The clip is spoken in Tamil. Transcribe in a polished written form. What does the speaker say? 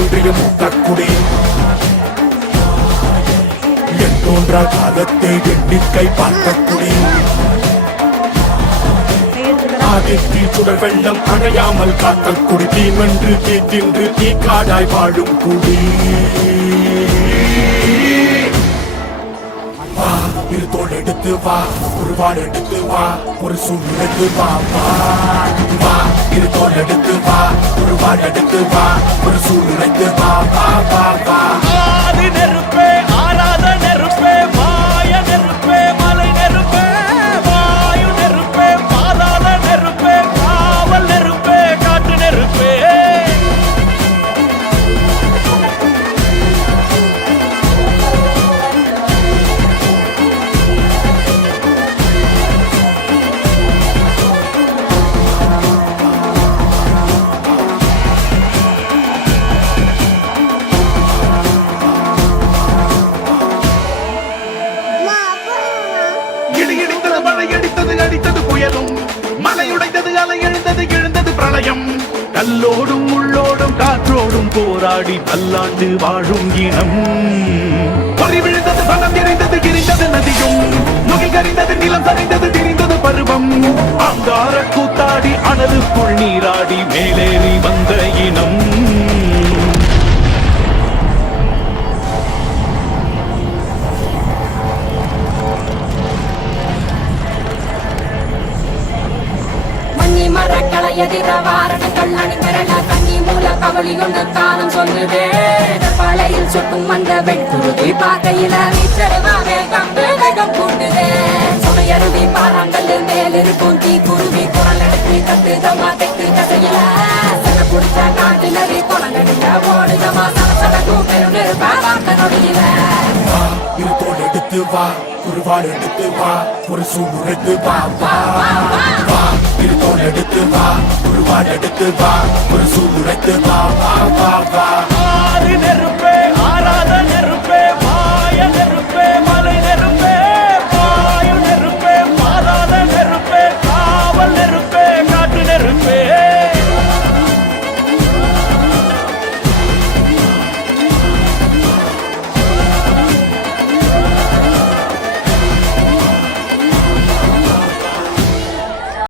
தோன்றிய முத்தக்குடி என் தோன்றா காலத்தை எண்ணிக்கை பார்த்த குடி ஆதித்தில் சுடர் வெள்ளம் அணையாமல் காத்த குடி தீமென்று தீ தின்று தீ காடாய் வாழும் குடி வா இரு தோள் எடுத்து வா ஒரு வாள் எடுத்து வா ஒரு சூழ் எடுத்து வா வா இரு தோள் எடுத்து வா ஒரு வாள் எடுத்து வா ஒரு சூழ் எடுத்து வா வா வா வா ஆதி நெருப்பே ஆராத நெருப்பே மாய நெருப்பே மலை நெருப்பே வாயு நெருப்பே பாதாள நெருப்பே காவல் நெருப்பே காட்டு நெருப்பே அடித்தது புயலும் மலையுடைந்தது அலை எழுந்தது எழுந்தது பிரளயம் கல்லோடும் உள்ளோடும் காற்றோடும் போராடி பல்லாண்டு வாழும் இனம் பொறி விழுந்தது பணம் எரிந்தது எரிந்தது நதியும் முகில் கரிந்தது நிலம் சரிந்தது திரிந்தது பருவம் அங்கார கூத்தாடி அனலுக்குள் நீராடி மேலேறி வந்த இனம் எதிர வாரணங்கள் அணிந்திரள கண்ணி மூல கவலி கொண்டு காலம் சொல்லுதே பழையில் சுட்டும் அந்த வெண்குருதி பார்க்கையில வீச்சருவாவே கம்பு வேகம் கூட்டுதே சுமையருவி பாறாங்கல் மேலிருக்கும் தீ குருவி குரல் எடுத்து கத்துதமா தெற்கு கசையில சில குடிச்ச காட்டு நரி குளங்கடிக்க ஓடுதமா சலசலக்கும் பெரும் நெருப்பா வார்த்த நொடியில இரு தோள் எடுத்து வா ஒரு வாள் எடுத்து வா ஒரு சூழ் எடுத்து வா வா வா இரு தோள் எடுத்து வா ஒரு வாள் எடுத்து வா ஒரு சூழ் எடுத்து வா வா வா வா